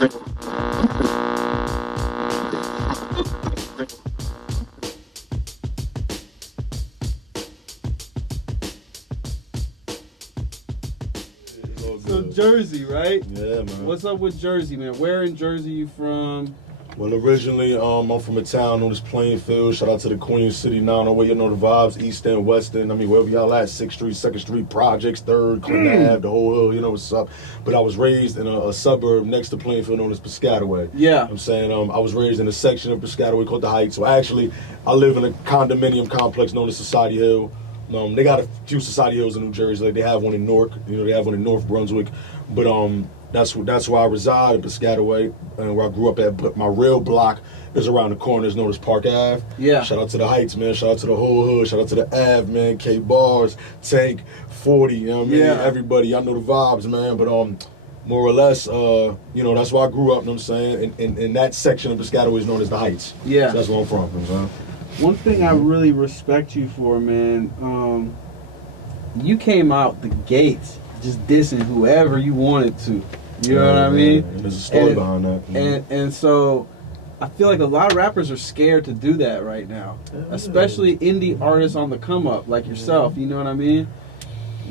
So Jersey, right? Yeah, man. What's up with Jersey, man? Where in Jersey you from? Well, originally, I'm from a town known as Plainfield. Shout out to the Queen City, 908, you know the vibes, East End, West End. I mean, wherever y'all at, 6th Street, 2nd Street, Projects, 3rd, Clinton Ave, the whole hill, you know what's up. But I was raised in a suburb next to Plainfield known as Piscataway. Yeah. I'm saying I was raised in a section of Piscataway called the Heights. So actually, I live in a condominium complex known as Society Hill. They got a few Society Hills in New Jersey. Like they have one in Newark, they have one in North Brunswick. But that's where I reside in Piscataway, and where I grew up at. But my real block is around the corner. It's known as Park Ave. Yeah. Shout out to the Heights, man. Shout out to the whole hood. Shout out to the Ave, man. K Bars, Tank, 40. You know what I mean? Yeah. Everybody, I know the vibes, man. But more or less, that's where I grew up. You know what I'm saying? And that section of Piscataway is known as the Heights. Yeah. So that's where I'm from. You know what I'm saying? One thing I really respect you for, man, you came out the gates just dissing whoever you wanted to. You know what I mean? And there's a story behind that. And so I feel like a lot of rappers are scared to do that right now, especially indie artists on the come up like yourself. You know what I mean?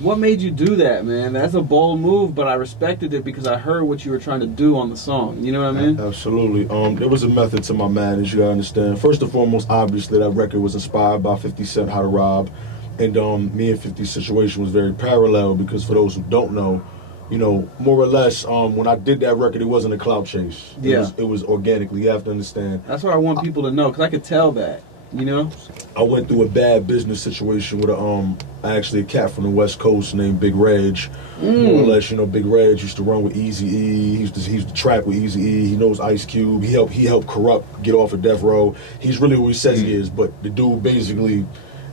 What made you do that, man? That's a bold move, but I respected it because I heard what you were trying to do on the song. You know what I mean? Absolutely. There was a method to my madness, you gotta understand. First and foremost, obviously, that record was inspired by 50 Cent, How to Rob. And me and 50's situation was very parallel because for those who don't know, more or less, when I did that record, it wasn't a clout chase. It was organically, you have to understand. That's what I want people to know, because I could tell that. I went through a bad business situation with actually a cat from the West Coast named Big Reg. More or less, Big Reg used to run with Eazy-E. He used to track with Eazy-E. He knows Ice Cube. He helped Corrupt get off of death row. He's really who he says he is, but the dude basically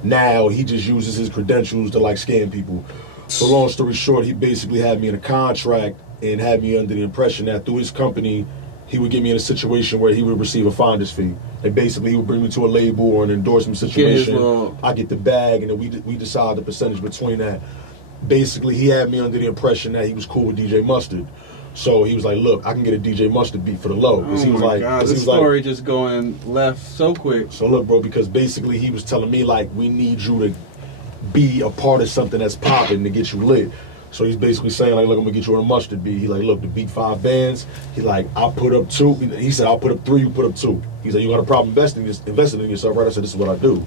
now he just uses his credentials to scam people. So long story short, he basically had me in a contract and had me under the impression that through his company, he would get me in a situation where he would receive a finder's fee. And basically he would bring me to a label or an endorsement situation. I get the bag and then we decide the percentage between that. Basically he had me under the impression that he was cool with DJ Mustard. So he was like, look, I can get a DJ Mustard beat for the low. Oh my God, this story just going left so quick. So look, bro, because basically he was telling me we need you to be a part of something that's popping to get you lit. So he's basically saying look, I'm gonna get you on a Mustard beat. He look, the beat 5 bands. He I'll put up 2. He said, I'll put up 3, you put up 2. He said, you got a problem investing in yourself, right? I said, this is what I do.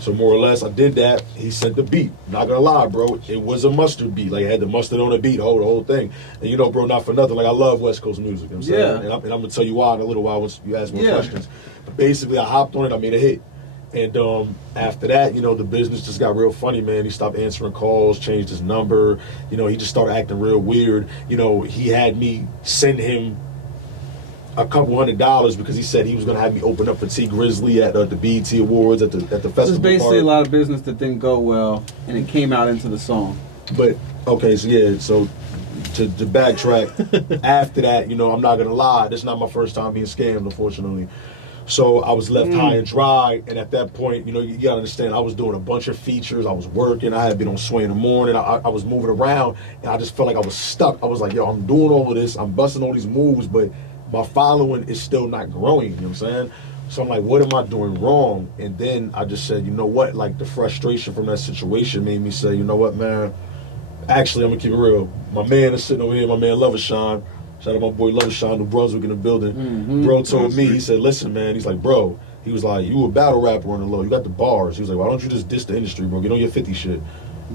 So more or less, I did that. He sent the beat. Not gonna lie, bro, it was a Mustard beat. It had the mustard on the beat, the whole thing. And bro, not for nothing, I love West Coast music. You know what I'm saying? And I'm gonna tell you why in a little while once you ask more questions. But basically, I hopped on it. I made a hit. And after that, the business just got real funny, man. He stopped answering calls, changed his number. He just started acting real weird. He had me send him a couple $100 because he said he was gonna have me open up for T Grizzly at the BET Awards at the festival. It's basically a lot of business that didn't go well, and it came out into the song. But okay, so to backtrack, after that, I'm not gonna lie, this is not my first time being scammed, unfortunately. So I was left high and dry, and at that point, you gotta understand, I was doing a bunch of features, I was working, I had been on Sway in the Morning, I was moving around, and I just felt like I was stuck. I was like, yo, I'm doing all of this, I'm busting all these moves, but my following is still not growing, you know what I'm saying? So I'm like, what am I doing wrong? And then I just said, you know what, the frustration from that situation made me say, you know what, man, actually, I'm gonna keep it real. My man is sitting over here, my man Lovershawn. Shout out my boy Lovershawn, New Brunswick in the building. Bro told me, he said, listen, man, he's like, bro, he was like, you a battle rapper on the low, you got the bars. He was like, why don't you just diss the industry, bro? Get on your 50 shit.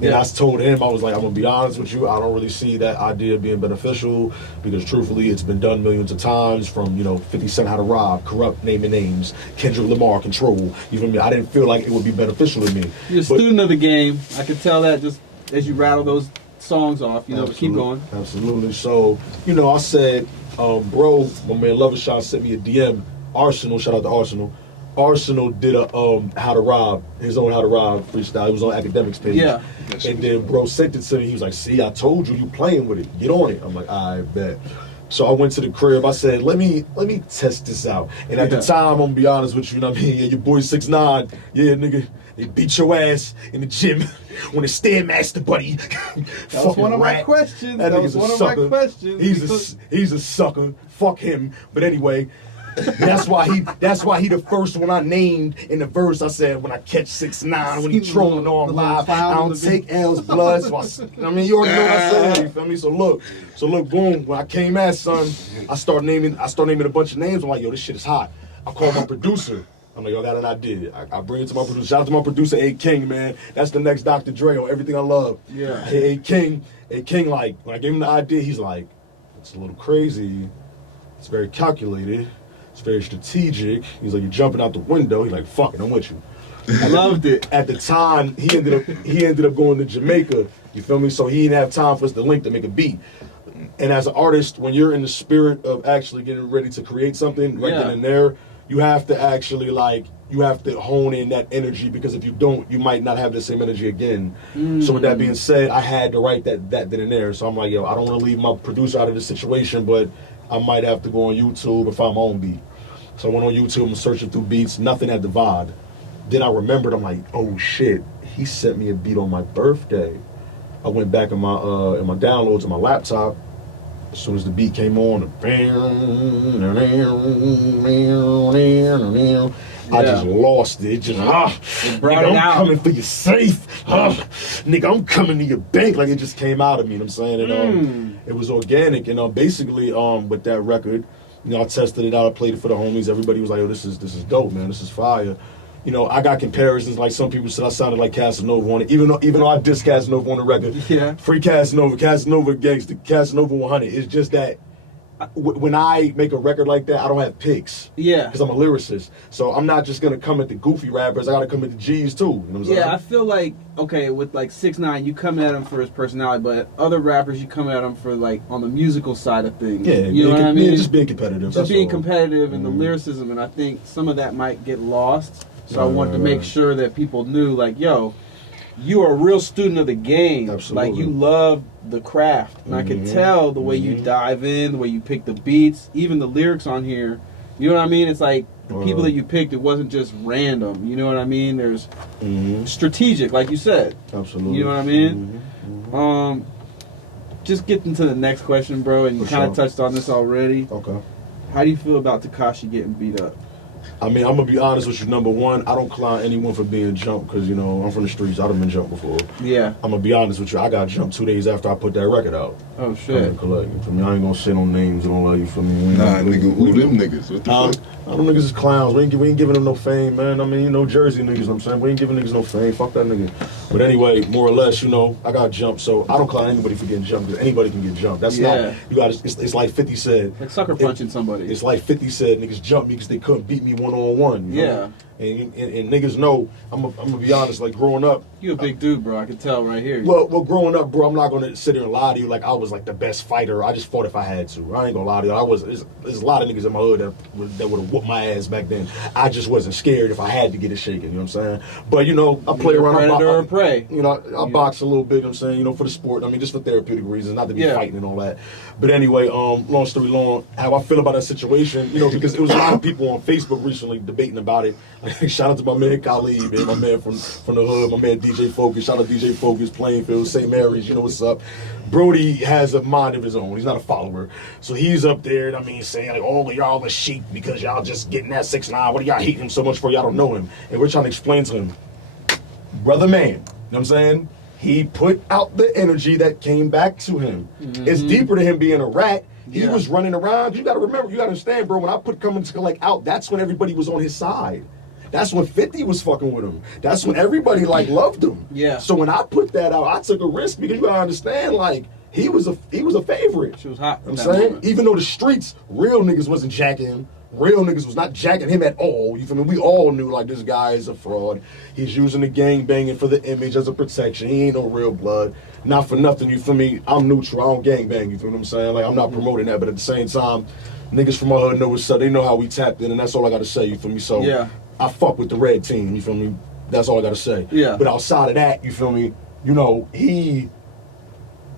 And I told him, I was like, I'm gonna be honest with you, I don't really see that idea being beneficial because truthfully, it's been done millions of times from, 50 Cent, How to Rob, Corrupt, naming names, Kendrick Lamar, Control. You feel me? I didn't feel like it would be beneficial to me. You're a student of the game. I could tell that just as you rattle those songs off, but keep going. Absolutely. So, I said, bro, my man Lovershawn sent me a DM. Arsenal, shout out to Arsenal. Arsenal did a How to Rob, his own How to Rob freestyle. It was on Academics page. Yeah. And then bro sent it to me. He was like, see, I told you playing with it. Get on it. I'm like, I bet. So I went to the crib. I said, let me test this out. And at the time, I'm gonna be honest with you, you know what I mean? Yeah, your boy 6'9". Yeah, nigga. They beat your ass in the gym when it's Stairmaster, buddy. That was one of my questions. That was one of my questions. He's a sucker. Fuck him. But anyway, that's why he the first one I named in the verse. I said when I catch 6ix9ine when he trolling on live, I don't take L's blood. So I mean you already know what I said. You feel me? So look, boom. When I came at son, I start naming a bunch of names. I'm like, yo, this shit is hot. I call my producer. I'm like, yo, I got an idea. I bring it to my producer. Shout out to my producer, A King, man. That's the next Dr. Dre on Everything I Love. Yeah. A King, like, when I gave him the idea, he's like, it's a little crazy. It's very calculated. It's very strategic. He's like, you're jumping out the window. He's like, fuck it, I'm with you. I loved it. At the time, he ended up going to Jamaica. You feel me? So he didn't have time for us to link to make a beat. And as an artist, when you're in the spirit of actually getting ready to create something right then and there, you have to actually hone in that energy, because if you don't, you might not have the same energy again. So with that being said, I had to write that then and there. So I'm like, yo, I don't want to leave my producer out of this situation, but I might have to go on YouTube and find my own beat. So I went on YouTube and searching through beats, nothing had the vibe. Then I remembered, I'm like, oh shit, he sent me a beat on my birthday. I went back in my downloads on my laptop. As soon as the beat came on, I just lost it. Just brought nigga, it out. I'm coming for your safe. Nigga, I'm coming to your bank. Like it just came out of me. You know what I'm saying? And it was organic. And basically, with that record, I tested it out. I played it for the homies. Everybody was like, "Yo, this is dope, man. This is fire." I got comparisons. Like some people said I sounded like Casanova on it, even though I dissed Casanova on the record. Yeah. Free Casanova Gangsta, Casanova 100. It's just that when I make a record like that, I don't have picks. Yeah. Because I'm a lyricist. So I'm not just going to come at the goofy rappers. I got to come at the G's too. You know what I'm saying? Yeah, I feel like, okay, with like 6ix9ine, you come at him for his personality, but other rappers, you come at him for like on the musical side of things. Yeah, you know what I mean? Yeah, just being competitive. Just being competitive and the lyricism, and I think some of that might get lost. So I wanted to make sure that people knew, like, yo, you are a real student of the game. Absolutely. Like, you love the craft. And I could tell the way you dive in, the way you pick the beats, even the lyrics on here. You know what I mean? It's like the people that you picked, it wasn't just random. You know what I mean? There's strategic, like you said. Absolutely. You know what I mean? Just getting to the next question, bro, and you kind of touched on this already. Okay. How do you feel about Tekashi getting beat up? I mean, I'm going to be honest with you. Number one, I don't clown anyone for being jumped because, I'm from the streets. I've been jumped before. Yeah. I'm going to be honest with you. I got jumped 2 days after I put that record out. Oh, shit. For me, I ain't going to shit on names. Don't let you for me. Nah, nigga, who them niggas? What the fuck? Them niggas is clowns. We ain't giving them no fame, man. I mean, Jersey niggas, you know what I'm saying? We ain't giving niggas no fame. Fuck that nigga. But anyway, more or less, I got jumped, so I don't clown anybody for getting jumped because anybody can get jumped. That's not, it's like 50 said. Like sucker punching somebody. It's like 50 said, niggas jumped me because they couldn't beat me one-on-one. Yeah. And niggas know, I'm gonna be honest, like growing up. You a big dude, bro. I can tell right here. Well, growing up, bro, I'm not gonna sit here and lie to you like I was like the best fighter. I just fought if I had to. I ain't gonna lie to you. There's a lot of niggas in my hood that would have whooped my ass back then. I just wasn't scared if I had to get it shaken. You know what I'm saying? But I play around. Predator or prey. I box a little bit. You know what I'm saying? For the sport. I mean, just for therapeutic reasons, not to be fighting and all that. But anyway, long story long, how I feel about that situation, because it was a lot of people on Facebook recently debating about it. Shout out to my man Khalid, man, my man from the hood, my man DJ Focus. Shout out DJ Focus, Plainfield, St. Mary's, you know what's up. Brody has a mind of his own. He's not a follower. So he's up there, saying like, all of y'all are sheep because y'all just getting that 6ix9ine. What are y'all hating him so much for? Y'all don't know him. And we're trying to explain to him, brother man, you know what I'm saying? He put out the energy that came back to him. It's deeper to him being a rat. He was running around. You got to remember, you got to understand, bro, when I put Coming to Collect out, that's when everybody was on his side. That's when 50 was fucking with him. That's when everybody loved him. Yeah. So when I put that out, I took a risk because you gotta understand, he was a favorite. She was hot. I'm saying, even though the streets, real niggas wasn't jacking him. Real niggas was not jacking him at all. You feel me? We all knew this guy is a fraud. He's using the gang banging for the image as a protection. He ain't no real blood. Not for nothing, you feel me? I'm neutral. I don't gang bang. You feel what I'm saying? I'm not promoting that, but at the same time, niggas from my hood know what's up. They know how we tapped in, and that's all I gotta say. You feel me? So I fuck with the red team, you feel me? That's all I gotta say. Yeah. But outside of that, you feel me? He,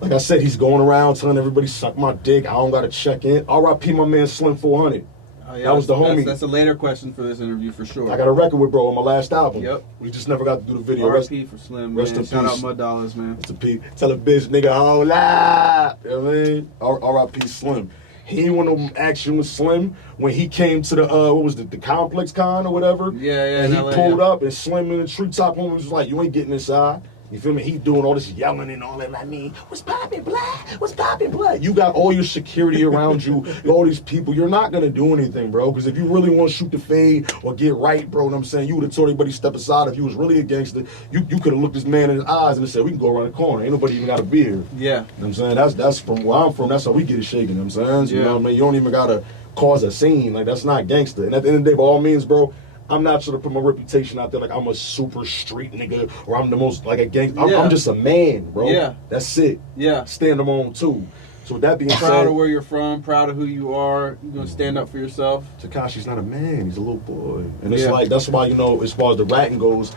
like I said, he's going around telling everybody, suck my dick, I don't gotta check in. R.I.P. my man Slim 400. Oh, yeah, That was the homie. That's a later question for this interview for sure. I got a record with bro on my last album. Yep. We just never got to do the video. R.I.P. for Slim, man. rest in Shout peace. out Mud Dollars, man. Rest in peace. Tell a bitch, nigga, hold up. You know what I mean? R.I.P. Slim. He ain't want no action with Slim when he came to the what was it, the Complex Con or whatever. Yeah, And he in LA, pulled up and Slim in the treetop home was like, you ain't getting inside. You feel me? He doing all this yelling and all that. I mean, what's poppin', black? What's poppin', black? You got all your security around you, all these people. You're not gonna do anything, bro. Because if you really want to shoot the fade or get right, bro, what I'm saying, you would have told everybody step aside. If you was really a gangster, you could have looked this man in his eyes and said, we can go around the corner. Ain't nobody even got a beer. Yeah. You know what I'm saying? That's from where I'm from. That's how we get it shaken. You know what I'm saying? So, Yeah. you know what I mean? You don't even gotta cause a scene. Like, that's not gangster. And at the end of the day, by all means, bro, I'm not trying to put my reputation out there like I'm a super street nigga or I'm the most like a gangster. I'm just a man, bro. Yeah. That's it. Yeah. Stand on my own too. So with that being Proud said, of where you're from, proud of who you are. You're gonna stand up for yourself. Tekashi's not a man. He's a little boy, and it's Yeah. like that's why, you know, as far as the ratting goes,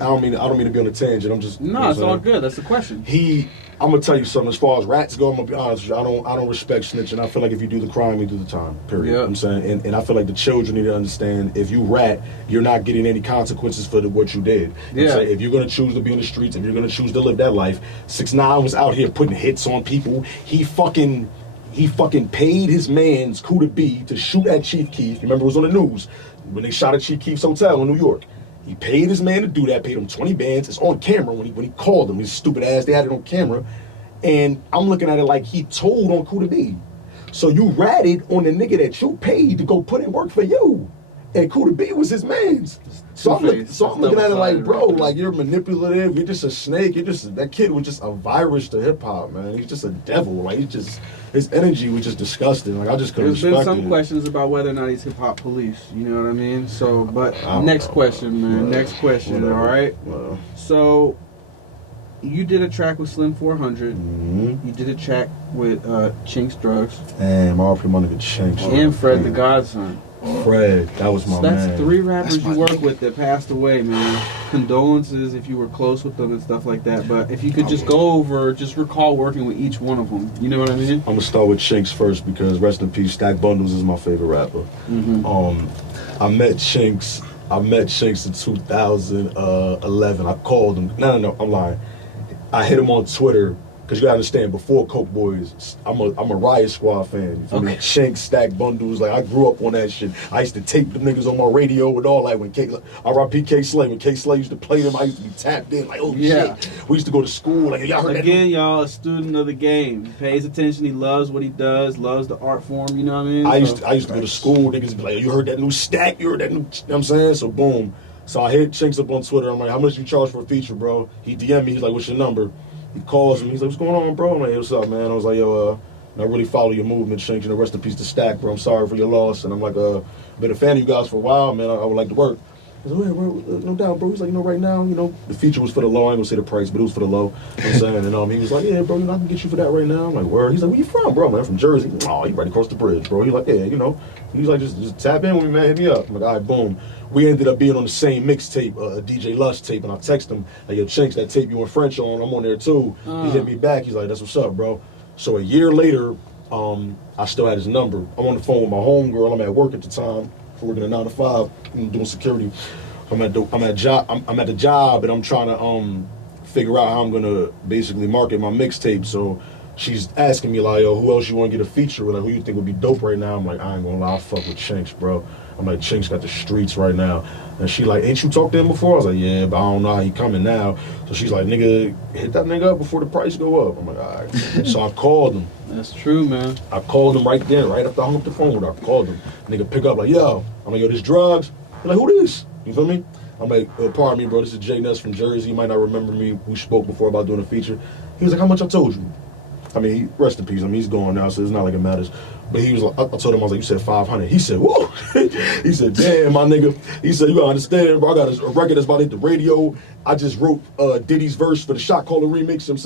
I don't mean to be on a tangent. I'm just No, it's all good. That's the question. I'm gonna tell you something. As far as rats go, I'm gonna be honest with you. I don't respect snitching. I feel like if you do the crime, you do the time. Period. Yep. You know what I'm saying, and I feel like the children need to understand. If you rat, you're not getting any consequences for what you did. You know what I'm Yeah. saying? If you're gonna choose to be in the streets, if you're gonna choose to live that life, 6ix9ine was out here putting hits on people. He fucking paid his man's coup to be to shoot at Chief Keef. You remember it was on the news when they shot at Chief Keef's hotel in New York. He paid his man to do that, paid him 20 bands. It's on camera when he called him. His stupid ass, they had it on camera. And I'm looking at it like he told on coup to be. So you ratted on the nigga that you paid to go put in work for you. And coup to be was his man's. So I'm looking at it like, bro, like you're manipulative, you're just a snake, that kid was just a virus to hip hop, man. He's just a devil. Like his energy was just disgusting. Like I just couldn't respect it. There's been some questions about whether or not he's hip hop police. You know what I mean? So, but next question, man. Whatever. Next question. Whatever. All right. Well, So, you did a track with Slim 400. mhm. You did a track with Chinx Drugz Damn, all for my nigga Chinx. and Fred the Godson. Fred, that was my So man. that's 3 rappers That's my you work nigga. with that passed away, man. Condolences if you were close with them and stuff like that. But if you could just go over, just recall working with each one of them. You know what I mean? I'm gonna start with Chinx first because rest in peace, Stack Bundles is my favorite rapper. Mm-hmm. I met Chinx in 2011. I called him. No, I'm lying. I hit him on Twitter because you gotta understand. Before Coke Boys, I'm a Riot Squad fan. You feel me? Okay. Chinx, Stack Bundles, like I grew up on that shit. I used to tape the niggas on my radio and all that. When R.I.P. K Slay, when K Slay used to play them, I used to be tapped in like, oh Yeah. shit. We used to go to school like, y'all heard Again, y'all, a student of the game. He pays attention. He loves what he does. Loves the art form. You know what I mean? I used to go to school. Niggas be like, you heard that new Stack? You heard that new? You know what I'm saying? So boom. So I hit Chinx up on Twitter. I'm like, how much you charge for a feature, bro? He DM'd me. He's like, what's your number? He calls me. He's like, what's going on, bro? I'm like, hey, what's up, man? I was like, yo, I really follow your movement, Chinx. You know, rest in peace to Stack, bro. I'm sorry for your loss. And I'm like, been a fan of you guys for a while, man. I would like to work. I was like, yeah, no doubt, bro. He's like, right now, the feature was for the low. I ain't gonna say the price, but it was for the low. You know what I'm saying? And he was like, yeah, bro, I can get you for that right now. I'm like, where? He's like, where you from, bro? Man, I'm from Jersey. Oh, you right across the bridge, bro. He's like, yeah, He's like, just tap in with me, man. Hit me up. I'm like, all right, boom. We ended up being on the same mixtape, a DJ Lush tape, and I text him, like, yo, Chinx, that tape you and French on, I'm on there too. He hit me back. He's like, that's what's up, bro. So a year later, I still had his number. I'm on the phone with my homegirl. I'm at work at the time, working a 9 to 5, doing security. I'm at the job, and I'm trying to figure out how I'm gonna basically market my mixtape. So she's asking me like, yo, who else you want to get a feature with? Like, who you think would be dope right now? I'm like, I ain't gonna lie, I fuck with Chinx, bro. I'm like, Chinx got the streets right now. And she like, ain't you talked to him before? I was like, yeah, but I don't know how he coming now. So she's like, nigga, hit that nigga up before the price go up. I'm like, all right. So I called him. That's true, man. I called him right then, right after I hung up the phone with her. I called him. Nigga pick up like, yo. I'm like, yo, this Drugz. I'm like, who this? You feel me? I'm like, pardon me, bro. This is J-Ness from Jersey. You might not remember me. We spoke before about doing a feature. He was like, how much I told you? I mean, rest in peace. I mean, he's gone now, so it's not like it matters. But he was like, I told him, I was like, you said 500. He said, whoa. He said, damn, my nigga. He said, you gotta understand, bro. I got a record that's about to hit the radio. I just wrote Diddy's verse for the Shot Caller remix. You know what I'm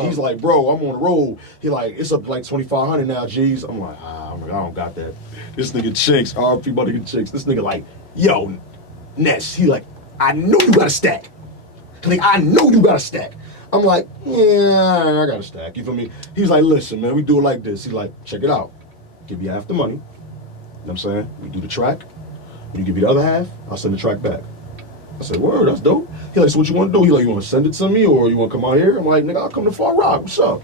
saying? He's like, bro, I'm on the road. He like, it's up to like 2,500 now, G's. I'm like, I don't got that. This nigga Chinx, RP my nigga Chinx. This nigga like, yo, Ness. He like, I know you got a stack. Like, I know you got a stack. I'm like, yeah, I got a stack. You feel me? He's like, listen, man, we do it like this. He's like, check it out. Give you half the money. what I'm saying? We do the track. When you give me the other half, I'll send the track back. I said, word, that's dope. He like, so what you want to do? He like, you want to send it to me or you want to come out here? I'm like, nigga, I'll come to Far Rock. What's up?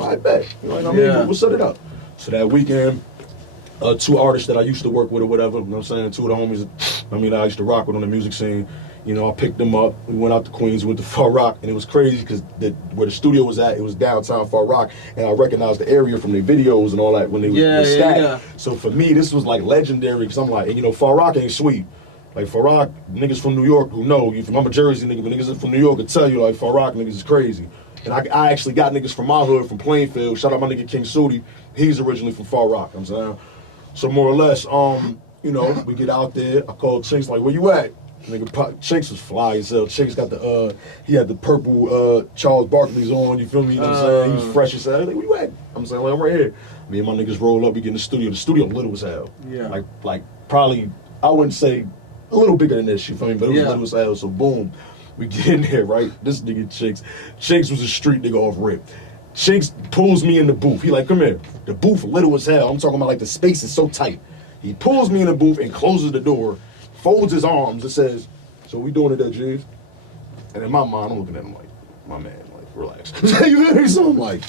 I bet. You know what I mean? We'll set it up. So that weekend, 2 artists that I used to work with or whatever, you know what I'm saying? 2 of the homies, I used to rock with on the music scene. You know, I picked them up. We went out to Queens, went to Far Rock, and it was crazy because where the studio was at, it was downtown Far Rock, and I recognized the area from their videos and all that when they was stacked. Yeah. So for me, this was like legendary because I'm like, and you know, Far Rock ain't sweet. Like Far Rock, niggas from New York who know, I'm a Jersey nigga, but niggas from New York will tell you like Far Rock niggas is crazy. And I actually got niggas from my hood, from Plainfield. Shout out my nigga King Sudi. He's originally from Far Rock, you know what I'm saying? So more or less, you know, we get out there. I called Chinx like, where you at? Nigga, Chinx was fly as hell. Chinx got the, he had the purple Charles Barkley's on, you feel me? You know what I'm saying? He was fresh as hell. Like, where you at? I'm saying, like, I'm right here. Me and my niggas roll up, we get in the studio. The studio little as hell. Yeah. Like probably, I wouldn't say a little bigger than this, you feel me? But it was little as hell, so boom. We get in there, right? This nigga Chinx was a street nigga off rip. Chinx pulls me in the booth. He like, come here. The booth little as hell. I'm talking about like the space is so tight. He pulls me in the booth and closes the door, folds his arms and says, so we doing it at G's? And in my mind, I'm looking at him like, my man, like, relax. You hear me? So I'm like,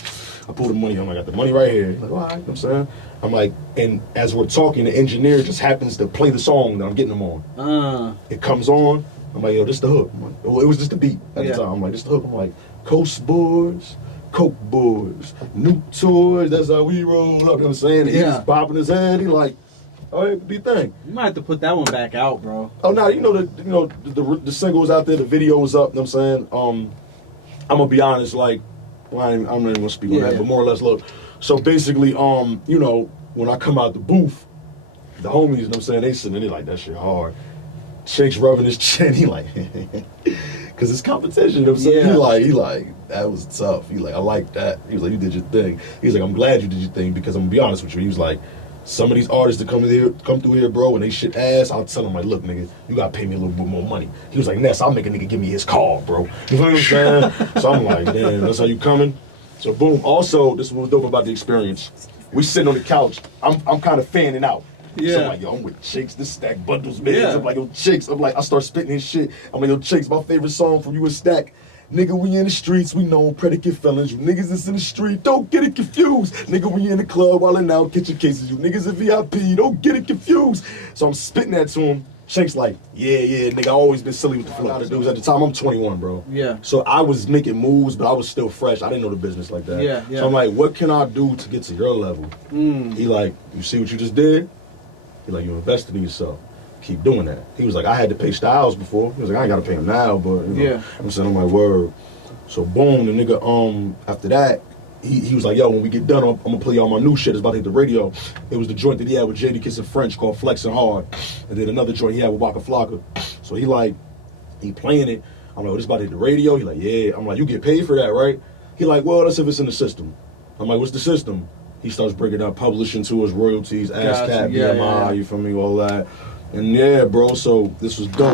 I pull the money. I'm like, I got the money right here. Like, all right, you know what I'm saying? I'm like, and as we're talking, the engineer just happens to play the song that I'm getting him on. It comes on. I'm like, yo, this the hook. I'm like, well, it was just the beat at the time. I'm like, this the hook. I'm like, Coast Boys, Coke Boys, new toys, that's how we roll up. You know what I'm saying? And he's bopping his head. He like, all right, do your thing. You might have to put that one back out, bro. Oh, no, the single was out there, the video was up, you know what I'm saying? I'm going to be honest, like, well, I'm not even going to speak on that, but more or less, look. So basically, you know, when I come out the booth, the homies, you know what I'm saying, they sitting there, they like, that shit hard. Chinx rubbing his chin, he like, because it's competition, you know what I'm saying? He like, that was tough. He like, I like that. He was like, you did your thing. He was like, I'm glad you did your thing because I'm going to be honest with you. He was like, some of these artists that come through here, bro, and they shit ass, I'll tell them, like, look, nigga, you gotta pay me a little bit more money. He was like, Ness, I'll make a nigga give me his car, bro. You know what I'm saying? So I'm like, damn, that's how you coming? So boom. Also, this is what was dope about the experience. We sitting on the couch. I'm kind of fanning out. Yeah. So I'm like, yo, I'm with Chinx, this Stack bundles, man. Yeah. I'm like, yo, Chinx. I'm like, I start spitting his shit. I'm like, yo, Chinx, my favorite song from you is Stack. Nigga, we in the streets, we known predicate felons. You niggas that's in the street, don't get it confused. Nigga, we in the club, wildin' out, kitchen cases. You niggas in VIP, don't get it confused. So I'm spitting that to him. Chinx like, yeah, nigga, I always been silly with the flow. Dudes at the time, I'm 21, bro. Yeah. So I was making moves, but I was still fresh. I didn't know the business like that. Yeah. So I'm like, what can I do to get to your level? He like, you see what you just did? He like, you invested in yourself. Keep doing that. He was like, I had to pay Styles before. He was like, I ain't gotta pay him now, but you know, I'm saying, I'm like, word. So boom, the nigga, after that, he was like, yo, when we get done, I'm gonna play all my new shit. It's about to hit the radio. It was the joint that he had with JD Kiss and French called Flexin' Hard. And then another joint he had with Waka Flocka. So he playing it. I'm like, oh, this about to hit the radio? He like, yeah. I'm like, you get paid for that, right? He like, well, that's if it's in the system. I'm like, what's the system? He starts breaking down publishing to his royalties, ASCAP, BMI, you feel me, all that. And yeah, bro, so this was dope.